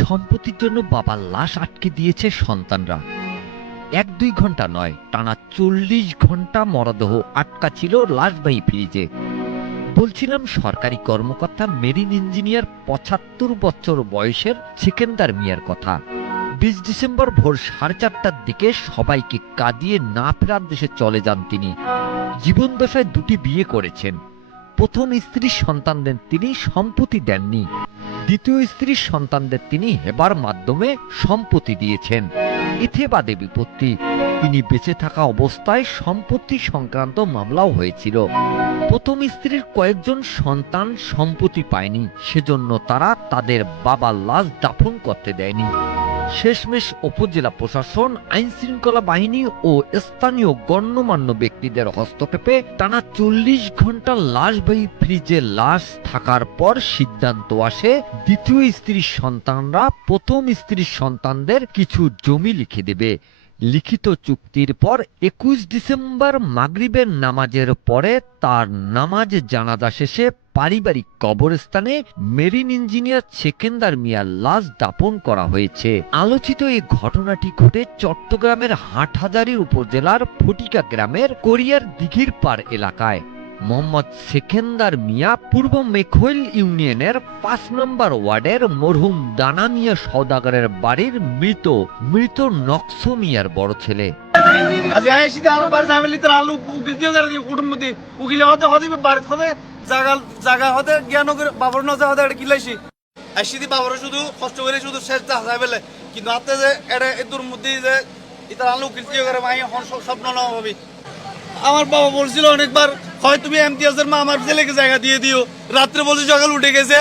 সম্পত্তির জন্য বাবার লাশ আটকে দিয়েছে সন্তানরা। 1-2 ঘন্টা নয়, টানা 40 ঘন্টা মরদেহ আটকা ছিল লাশবাহী ফ্রিজে। বলছিলাম সরকারি কর্মকর্তা মেরিন ইঞ্জিনিয়ার 75 বছর বয়সের সেকেন্দার মিয়ার কথা। 20 ডিসেম্বর ভোর 4:30টার দিকে সবাইকে কাঁদিয়ে না ফেরার দেশে চলে যান তিনি। জীবনদশায় 2টি বিয়ে করেছেন। প্রথম স্ত্রীর সন্তানদের তিনি সম্পত্তি দেননি। দ্বিতীয় স্ত্রীর সন্তানদের তিনি হেবার মাধ্যমে সম্পত্তি দিয়েছেন। এতে বাদে বিপত্তি, তিনি বেঁচে থাকা অবস্থায় সম্পত্তি সংক্রান্ত মামলাও হয়েছিল। প্রথম স্ত্রীর কয়েকজন সন্তান সম্পত্তি পায়নি, সেজন্য তারা তাদের বাবার লাশ দাফন করতে দেয়নি। শেষমেশ উপজেলা প্রশাসন, আইন শৃঙ্খলা বাহিনী ও স্থানীয় গণ্যমান্য ব্যক্তিদের হস্তক্ষেপে টানা 40 ঘন্টা লাশবাহী ফ্রিজে লাশ থাকার পর সিদ্ধান্ত আসে দ্বিতীয় স্ত্রীর সন্তানরা প্রথম স্ত্রীর সন্তানদের কিছু জমি লিখে দেবে। লিখিত চুক্তির পর 21 ডিসেম্বর মাগরিবের নামাজের পরে তার নামাজ জানাজা শেষে পারিবারিক কবরস্থানে মেরিন ইঞ্জিনিয়ার সেকেন্দার মিয়ার লাশ দাফন করা হয়েছে। আলোচিত এই ঘটনাটি ঘটে চট্টগ্রামের হাটহাজারী উপজেলার ফটিকা গ্রামের কোরিয়ার দিঘির পাড় এলাকায়। মোহাম্মদ সেকেন্দার মিয়া পূর্ব মেখৈল ইউনিয়নের 5 নম্বর ওয়ার্ডের মরহুম দানা মিয়া সওদাগরের বাড়ির মৃত নকশো মিয়ার বড় ছেলে। জায়গা হতে জ্ঞান বাবর নজা হতে কিলাইছি আসি বাবর শুধু কষ্ট করে শুধু শেষ যাই পেলে কিন্তু আপনি যে এটা এদুর মধ্যে যে এটা আলু কৃষি করে মাই স্বপ্ন না ভাবি। আমার বাবা বলছিল অনেকবার, হয় তুমি এমতিয়াজের মা আমার ছেলেকে জায়গা দিয়ে দিও, রাত্রে বলছি সকাল উঠে গেছে।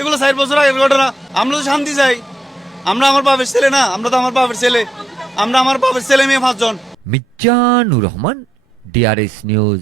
এগুলো 4 বছর আগের ঘটনা। আমরা তো শান্তি চাই, আমরা আমার বাপের ছেলে না, আমরা তো আমার বাপের ছেলে, আমরা আমার বাপের ছেলে মেয়ে 5 জন। Mizanur Rahman, DRS news.